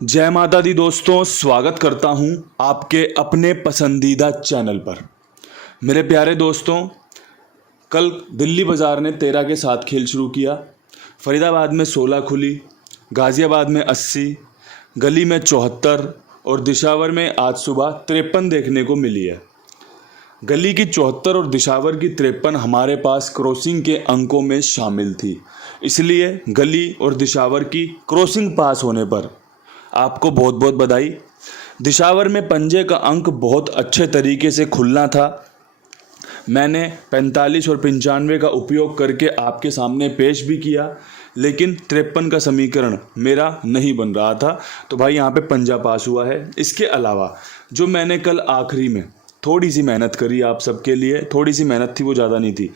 जय माता दी दोस्तों, स्वागत करता हूं आपके अपने पसंदीदा चैनल पर। मेरे प्यारे दोस्तों, कल दिल्ली बाज़ार ने 13 के साथ खेल शुरू किया। फरीदाबाद में 16 खुली, गाज़ियाबाद में 80, गली में 74 और दिशावर में आज सुबह 53 देखने को मिली है। गली की 74 और दिशावर की 53 हमारे पास क्रॉसिंग के अंकों में शामिल थी, इसलिए गली और दिशावर की क्रॉसिंग पास होने पर आपको बहुत बहुत बधाई। दिशावर में पंजे का अंक बहुत अच्छे तरीके से खुलना था। मैंने 45 और 95 का उपयोग करके आपके सामने पेश भी किया, लेकिन 53 का समीकरण मेरा नहीं बन रहा था, तो भाई यहाँ पे पंजा पास हुआ है। इसके अलावा जो मैंने कल आखिरी में थोड़ी सी मेहनत करी आप सबके लिए, थोड़ी सी मेहनत थी, वो ज़्यादा नहीं थी,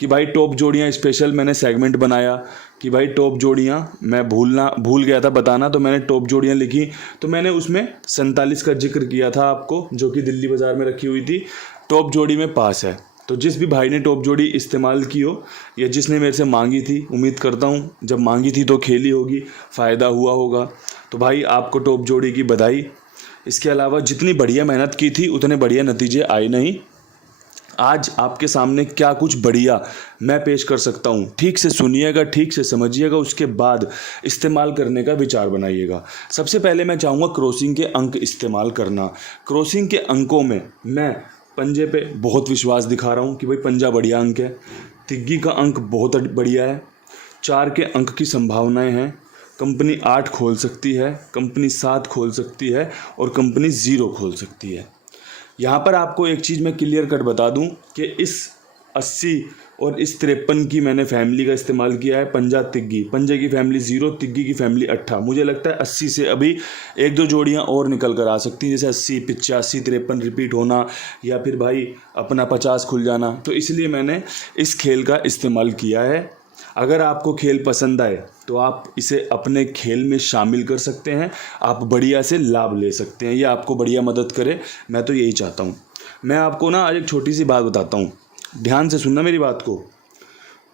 कि भाई टॉप जोड़ियाँ स्पेशल मैंने सेगमेंट बनाया कि भाई टॉप जोड़ियाँ मैं भूल गया था बताना, तो मैंने टॉप जोड़ियाँ लिखी। तो मैंने उसमें 47 का जिक्र किया था आपको, जो कि दिल्ली बाज़ार में रखी हुई थी। टॉप जोड़ी में पास है, तो जिस भी भाई ने टॉप जोड़ी इस्तेमाल की हो या जिसने मेरे से मांगी थी, उम्मीद करता हूँ जब मांगी थी तो खेली होगी, फ़ायदा हुआ होगा, तो भाई आपको टॉप जोड़ी की बधाई। इसके अलावा जितनी बढ़िया मेहनत की थी उतने बढ़िया नतीजे आए नहीं। आज आपके सामने क्या कुछ बढ़िया मैं पेश कर सकता हूँ, ठीक से सुनिएगा, ठीक से समझिएगा, उसके बाद इस्तेमाल करने का विचार बनाइएगा। सबसे पहले मैं चाहूँगा क्रॉसिंग के अंक इस्तेमाल करना। क्रॉसिंग के अंकों में मैं पंजे पे बहुत विश्वास दिखा रहा हूँ कि भाई पंजा बढ़िया अंक है। तिग्गी का अंक बहुत बढ़िया है। 4 के अंक की संभावनाएँ हैं। कंपनी 8 खोल सकती है, कंपनी 7 खोल सकती है और कंपनी 0 खोल सकती है। यहाँ पर आपको एक चीज़ मैं क्लियर कट बता दूं कि इस 80 और इस 53 की मैंने फैमिली का इस्तेमाल किया है। पंजा तिग्गी, पंजे की फैमिली 0, तिग्गी की फैमिली 8। मुझे लगता है 80 से अभी 1-2 जोड़ियाँ और निकल कर आ सकती हैं, जैसे 80, 85, 53 रिपीट होना, या फिर भाई अपना 50 खुल जाना। तो इसलिए मैंने इस खेल का इस्तेमाल किया है। अगर आपको खेल पसंद आए तो आप इसे अपने खेल में शामिल कर सकते हैं, आप बढ़िया से लाभ ले सकते हैं, ये आपको बढ़िया मदद करे, मैं तो यही चाहता हूँ। मैं आपको ना आज एक छोटी सी बात बताता हूँ, ध्यान से सुनना मेरी बात को।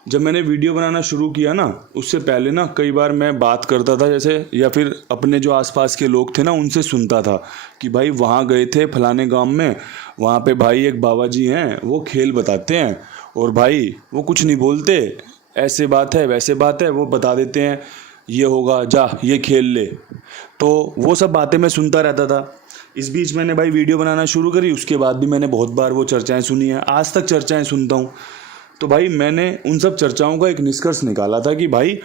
जब मैंने वीडियो बनाना शुरू किया ना, उससे पहले ना कई बार मैं बात करता था जैसे, या फिर अपने जो आसपास के लोग थे ना उनसे सुनता था कि भाई वहाँ गए थे फलाने गांव में, वहाँ पे भाई एक बाबा जी हैं, वो खेल बताते हैं और भाई वो कुछ नहीं बोलते, ऐसे बात है वैसे बात है, वो बता देते हैं ये होगा, जा ये खेल ले। तो वो सब बातें मैं सुनता रहता था। इस बीच मैंने भाई वीडियो बनाना शुरू करी, उसके बाद भी मैंने बहुत बार वो चर्चाएं सुनी हैं, आज तक चर्चाएं सुनता हूँ। तो भाई मैंने उन सब चर्चाओं का एक निष्कर्ष निकाला था कि भाई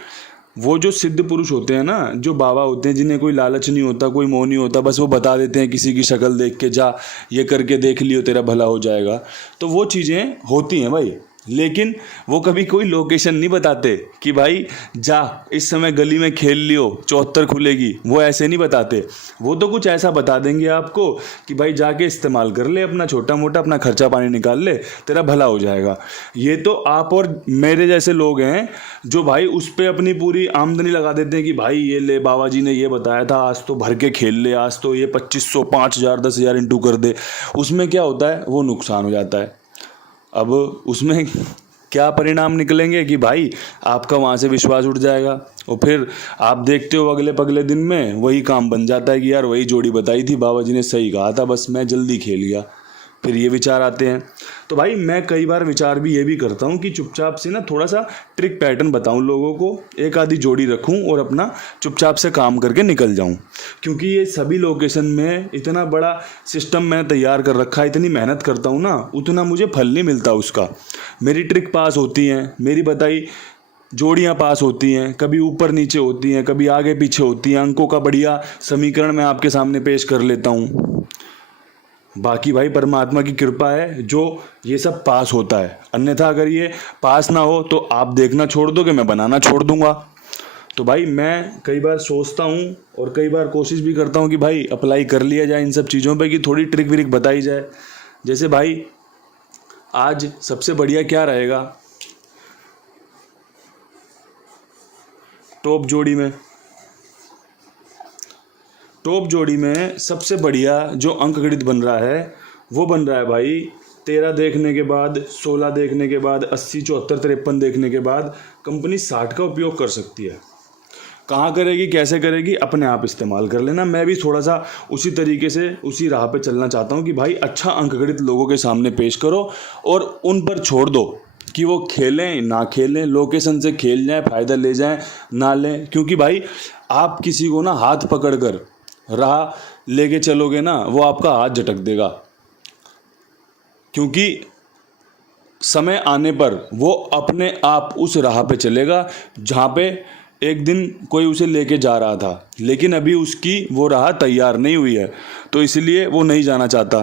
वो जो सिद्ध पुरुष होते हैं ना, जो बाबा होते हैं, जिन्हें कोई लालच नहीं होता, कोई मोह नहीं होता, बस वो बता देते हैं किसी की शक्ल देख के, जा ये करके देख लियो तेरा भला हो जाएगा, तो वो चीज़ें होती हैं भाई। लेकिन वो कभी कोई लोकेशन नहीं बताते कि भाई जा इस समय गली में खेल लियो 74 खुलेगी, वो ऐसे नहीं बताते। वो तो कुछ ऐसा बता देंगे आपको कि भाई जाके इस्तेमाल कर ले, अपना छोटा मोटा अपना खर्चा पानी निकाल ले, तेरा भला हो जाएगा। ये तो आप और मेरे जैसे लोग हैं जो भाई उस पर अपनी पूरी आमदनी लगा देते हैं कि भाई ये ले, बाबा जी ने ये बताया था, आज तो भर के खेल ले, आज तो ये 2500, 5000, 10,000 इंटू कर दे। उसमें क्या होता है, वो नुकसान हो जाता है। अब उसमें क्या परिणाम निकलेंगे कि भाई आपका वहाँ से विश्वास उठ जाएगा और फिर आप देखते हो अगले पगले दिन में वही काम बन जाता है कि यार वही जोड़ी बताई थी, बाबा जी ने सही कहा था, बस मैं जल्दी खेल गया। फिर ये विचार आते हैं। तो भाई मैं कई बार विचार भी ये भी करता हूँ कि चुपचाप से ना थोड़ा सा ट्रिक पैटर्न बताऊँ लोगों को, एक आधी जोड़ी रखूँ और अपना चुपचाप से काम करके निकल जाऊँ। क्योंकि ये सभी लोकेशन में इतना बड़ा सिस्टम मैंने तैयार कर रखा है, इतनी मेहनत करता हूँ ना, उतना मुझे फल नहीं मिलता उसका। मेरी ट्रिक पास होती हैं, मेरी बताई जोड़ियाँ पास होती हैं, कभी ऊपर नीचे होती हैं, कभी आगे पीछे होती हैं, अंकों का बढ़िया समीकरण मैं आपके सामने पेश कर लेता हूँ। बाकी भाई परमात्मा की कृपा है जो ये सब पास होता है, अन्यथा अगर ये पास ना हो तो आप देखना छोड़ दोगे, मैं बनाना छोड़ दूंगा। तो भाई मैं कई बार सोचता हूँ और कई बार कोशिश भी करता हूँ कि भाई अप्लाई कर लिया जाए इन सब चीज़ों पे, कि थोड़ी ट्रिक व्रिक बताई जाए। जैसे भाई आज सबसे बढ़िया क्या रहेगा, टॉप जोड़ी में सबसे बढ़िया जो अंक गणित बन रहा है वो बन रहा है भाई 13 देखने के बाद, 16 देखने के बाद, 80, 74, 53 देखने के बाद कंपनी 60 का उपयोग कर सकती है। कहाँ करेगी, कैसे करेगी, अपने आप इस्तेमाल कर लेना। मैं भी थोड़ा सा उसी तरीके से उसी राह पे चलना चाहता हूँ कि भाई अच्छा अंकगणित लोगों के सामने पेश करो और उन पर छोड़ दो कि वो खेलें ना खेलें, लोकेशन से खेल जाएं, फ़ायदा ले जाएं ना लें। क्योंकि भाई आप किसी को ना हाथ पकड़ कर राह लेके चलोगे ना, वो आपका हाथ झटक देगा। क्योंकि समय आने पर वो अपने आप उस राह पे चलेगा जहाँ पे एक दिन कोई उसे लेके जा रहा था, लेकिन अभी उसकी वो राह तैयार नहीं हुई है, तो इसलिए वो नहीं जाना चाहता।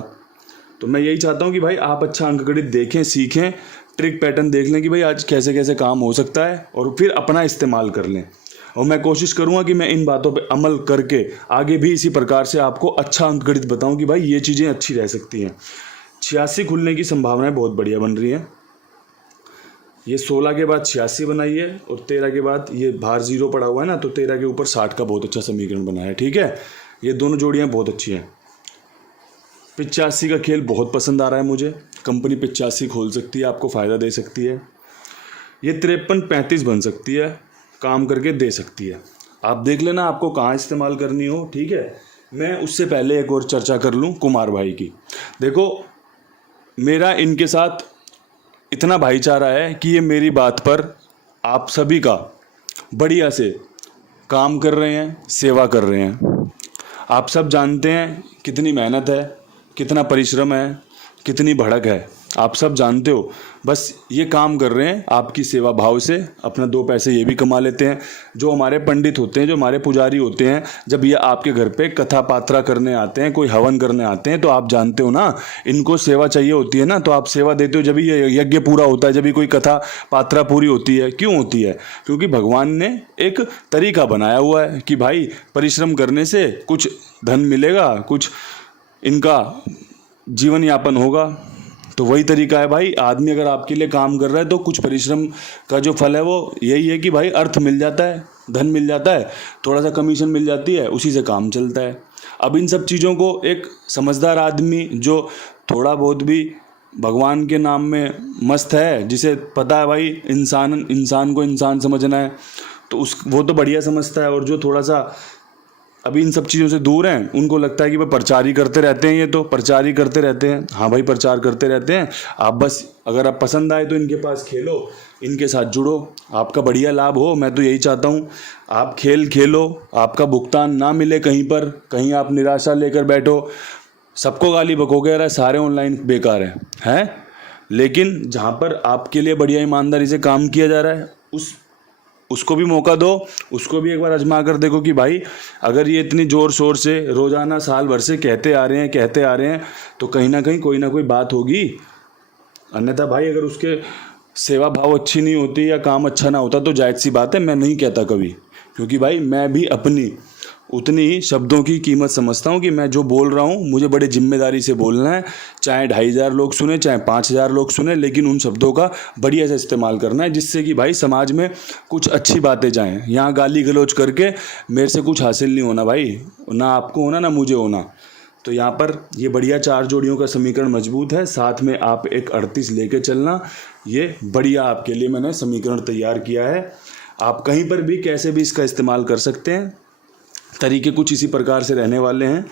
तो मैं यही चाहता हूँ कि भाई आप अच्छा अंकगणित देखें, सीखें, ट्रिक पैटर्न देख लें कि भाई आज कैसे कैसे काम हो सकता है और फिर अपना इस्तेमाल कर लें। और मैं कोशिश करूँगा कि मैं इन बातों पे अमल करके आगे भी इसी प्रकार से आपको अच्छा अंकगणित बताऊँ कि भाई ये चीज़ें अच्छी रह सकती हैं। 86 खुलने की संभावनाएं बहुत बढ़िया बन रही हैं। ये 16 के बाद 86 बनाई है और 13 के बाद ये बाहर 0 पड़ा हुआ है ना, तो 13 के ऊपर 60 का बहुत अच्छा समीकरण बना है। ठीक है, ये दोनों जोड़ियाँ बहुत अच्छी हैं। 85 का खेल बहुत पसंद आ रहा है मुझे। कंपनी 85 खोल सकती है, आपको फ़ायदा दे सकती है। ये 53-35 बन सकती है, काम करके दे सकती है। आप देख लेना आपको कहाँ इस्तेमाल करनी हो। ठीक है, मैं उससे पहले एक और चर्चा कर लूँ कुमार भाई की। देखो, मेरा इनके साथ इतना भाईचारा है कि ये मेरी बात पर आप सभी का बढ़िया से काम कर रहे हैं, सेवा कर रहे हैं। आप सब जानते हैं कितनी मेहनत है, कितना परिश्रम है, कितनी भड़क है, आप सब जानते हो। बस ये काम कर रहे हैं आपकी सेवा भाव से, अपना 2 पैसे ये भी कमा लेते हैं। जो हमारे पंडित होते हैं, जो हमारे पुजारी होते हैं, जब ये आपके घर पे कथा पात्रा करने आते हैं, कोई हवन करने आते हैं, तो आप जानते हो ना, इनको सेवा चाहिए होती है ना, तो आप सेवा देते हो जब ये यज्ञ पूरा होता है, जब कोई कथा पात्रा पूरी होती है। क्यों होती है? क्योंकि भगवान ने एक तरीका बनाया हुआ है कि भाई परिश्रम करने से कुछ धन मिलेगा, कुछ इनका जीवन यापन होगा। तो वही तरीका है भाई, आदमी अगर आपके लिए काम कर रहा है तो कुछ परिश्रम का जो फल है वो यही है कि भाई अर्थ मिल जाता है, धन मिल जाता है, थोड़ा सा कमीशन मिल जाती है, उसी से काम चलता है। अब इन सब चीज़ों को एक समझदार आदमी जो थोड़ा बहुत भी भगवान के नाम में मस्त है, जिसे पता है भाई इंसान को इंसान समझना है, तो वो तो बढ़िया समझता है। और जो थोड़ा सा अभी इन सब चीज़ों से दूर हैं, उनको लगता है कि भाई प्रचार ही करते रहते हैं, ये तो प्रचार ही करते रहते हैं। हाँ भाई, प्रचार करते रहते हैं। आप बस अगर आप पसंद आए तो इनके पास खेलो, इनके साथ जुड़ो, आपका बढ़िया लाभ हो। मैं तो यही चाहता हूँ, आप खेल खेलो, आपका भुगतान ना मिले कहीं पर, कहीं आप निराशा लेकर बैठो, सबको गाली बकोगे यार सारे ऑनलाइन बेकार हैं। लेकिन जहाँ पर आपके लिए बढ़िया ईमानदारी से काम किया जा रहा है, उसको भी मौका दो, उसको भी एक बार आजमा कर देखो कि भाई अगर ये इतनी ज़ोर शोर से रोज़ाना साल भर से कहते आ रहे हैं तो कहीं ना कहीं कोई ना कोई बात होगी। अन्यथा भाई अगर उसके सेवा भाव अच्छी नहीं होती या काम अच्छा ना होता तो जायज़ सी बात है, मैं नहीं कहता कभी, क्योंकि भाई मैं भी अपनी उतनी ही शब्दों की कीमत समझता हूँ कि मैं जो बोल रहा हूँ मुझे बड़े जिम्मेदारी से बोलना है। चाहे 2500 लोग सुने, चाहे 5000 लोग सुने, लेकिन उन शब्दों का बढ़िया से इस्तेमाल करना है, जिससे कि भाई समाज में कुछ अच्छी बातें जाएं। यहाँ गाली गलौज करके मेरे से कुछ हासिल नहीं होना भाई, ना आपको होना ना मुझे होना। तो यहाँ पर ये बढ़िया 4 जोड़ियों का समीकरण मजबूत है, साथ में आप एक 38 लेके चलना, ये बढ़िया आपके लिए मैंने समीकरण तैयार किया है। आप कहीं पर भी कैसे भी इसका इस्तेमाल कर सकते हैं। तरीके कुछ इसी प्रकार से रहने वाले हैं।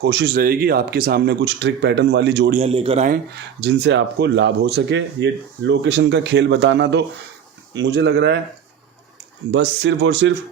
कोशिश रहेगी आपके सामने कुछ ट्रिक पैटर्न वाली जोड़ियां लेकर आएँ जिनसे आपको लाभ हो सके। ये लोकेशन का खेल बताना तो मुझे लग रहा है बस सिर्फ़ और सिर्फ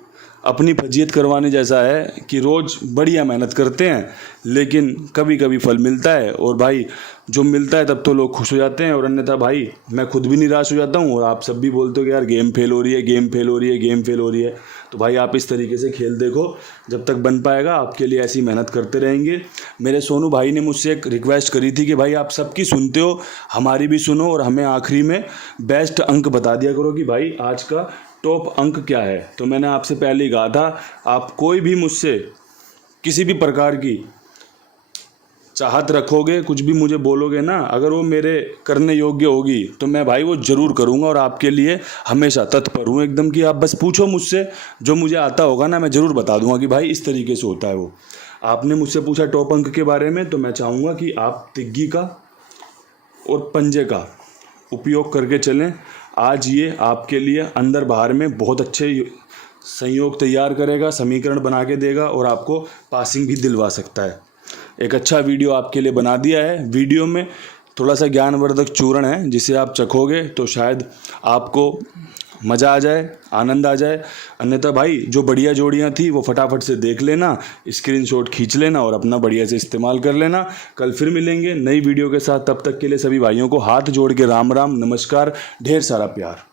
अपनी फजीयत करवाने जैसा है कि रोज़ बढ़िया मेहनत करते हैं, लेकिन कभी कभी फल मिलता है, और भाई जो मिलता है तब तो लोग खुश हो जाते हैं, और अन्यथा भाई मैं खुद भी निराश हो जाता हूँ। और आप सब भी बोलते हो कि यार गेम फेल हो रही है, गेम फेल हो रही है, गेम फेल हो रही है। तो भाई आप इस तरीके से खेल देखो, जब तक बन पाएगा आपके लिए ऐसी मेहनत करते रहेंगे। मेरे सोनू भाई ने मुझसे एक रिक्वेस्ट करी थी कि भाई आप सबकी सुनते हो, हमारी भी सुनो, और हमें आखिरी में बेस्ट अंक बता दिया करो कि भाई आज का टॉप अंक क्या है। तो मैंने आपसे पहले ही कहा था, आप कोई भी मुझसे किसी भी प्रकार की चाहत रखोगे, कुछ भी मुझे बोलोगे ना, अगर वो मेरे करने योग्य होगी तो मैं भाई वो ज़रूर करूँगा, और आपके लिए हमेशा तत्पर हूँ एकदम कि आप बस पूछो मुझसे, जो मुझे आता होगा ना मैं ज़रूर बता दूंगा कि भाई इस तरीके से होता है वो। आपने मुझसे पूछा टॉप अंक के बारे में, तो मैं चाहूँगा कि आप तिग्गी का और पंजे का उपयोग करके चलें। आज ये आपके लिए अंदर बाहर में बहुत अच्छे संयोग तैयार करेगा, समीकरण बना के देगा और आपको पासिंग भी दिलवा सकता है। एक अच्छा वीडियो आपके लिए बना दिया है। वीडियो में थोड़ा सा ज्ञानवर्धक चूर्ण है, जिसे आप चखोगे तो शायद आपको मज़ा आ जाए, आनंद आ जाए। अन्यथा भाई जो बढ़िया जोड़ियाँ थी वो फटाफट से देख लेना, स्क्रीनशॉट खींच लेना और अपना बढ़िया से इस्तेमाल कर लेना। कल फिर मिलेंगे नई वीडियो के साथ। तब तक के लिए सभी भाइयों को हाथ जोड़ के राम राम, नमस्कार, ढेर सारा प्यार।